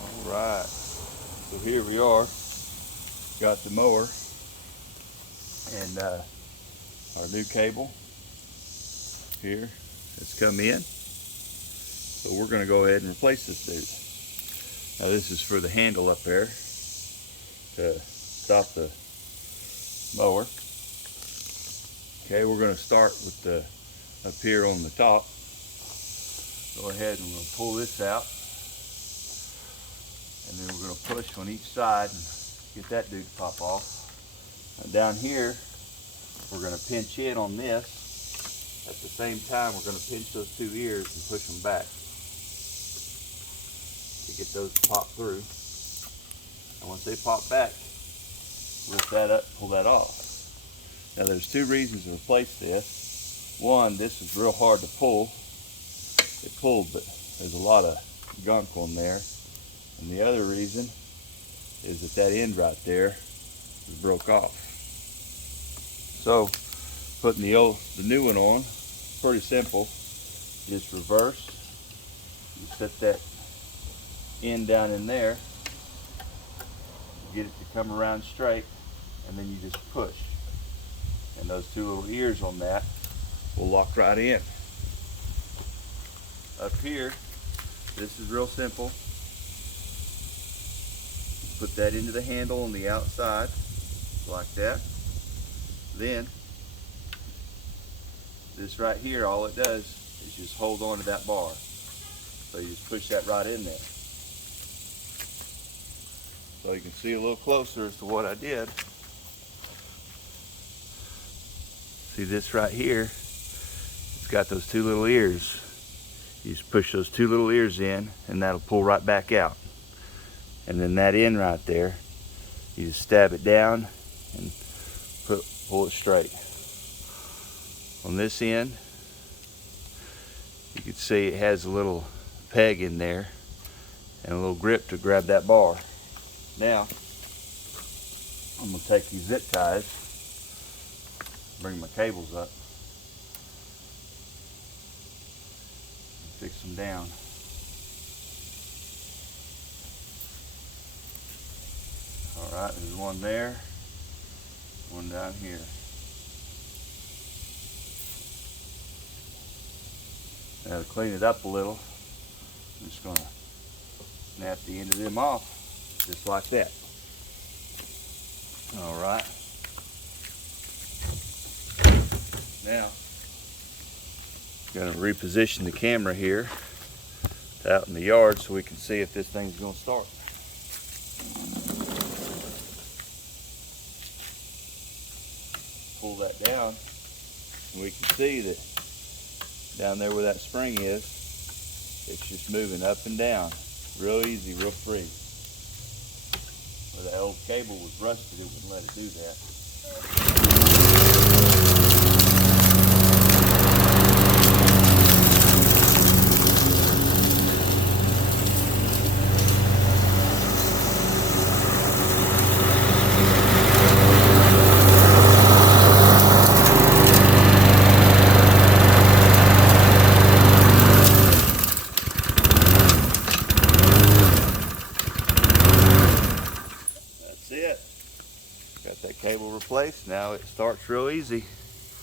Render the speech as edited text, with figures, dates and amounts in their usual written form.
All right, so here we are. Got the mower and our new cable here has come in. So we're going to go ahead and replace this dude. Now this is for the handle up there to stop the mower. Okay, we're going to start with the up here on the top. Go ahead and we'll pull this out, and then we're going to push on each side and get that dude to pop off. And down here we're going to pinch in on this. At the same time we're going to pinch those two ears and push them back to get those to pop through. And once they pop back, lift that up, pull that off. Now there's two reasons to replace this. One, this is real hard to pull. It pulled, but there's a lot of gunk on there. And the other reason is that end right there broke off. So putting the new one on, pretty simple. Just reverse. You set that end down in there, get it to come around straight, and then you just push. And those two little ears on that will lock right in. Up here, this is real simple. Put that into the handle on the outside, like that. Then, this right here, all it does is just hold on to that bar. So you just push that right in there. So you can see a little closer as to what I did. See this right here, it's got those two little ears. You just push those two little ears in and that'll pull right back out. And then that end right there, you just stab it down and pull it straight. On this end, you can see it has a little peg in there and a little grip to grab that bar. Now, I'm going to take these zip ties, bring my cables up, and fix them down. Alright, there's one there, one down here. Now to clean it up a little, I'm just going to snap the end of them off, just like that. Alright. Now, I'm going to reposition the camera here out in the yard so we can see if this thing's going to start. Pull that down and we can see that down there where that spring is, it's just moving up and down real easy, real free. Where that old cable was rusted, it wouldn't let it do that. That's it. Got that cable replaced. Now it starts real easy.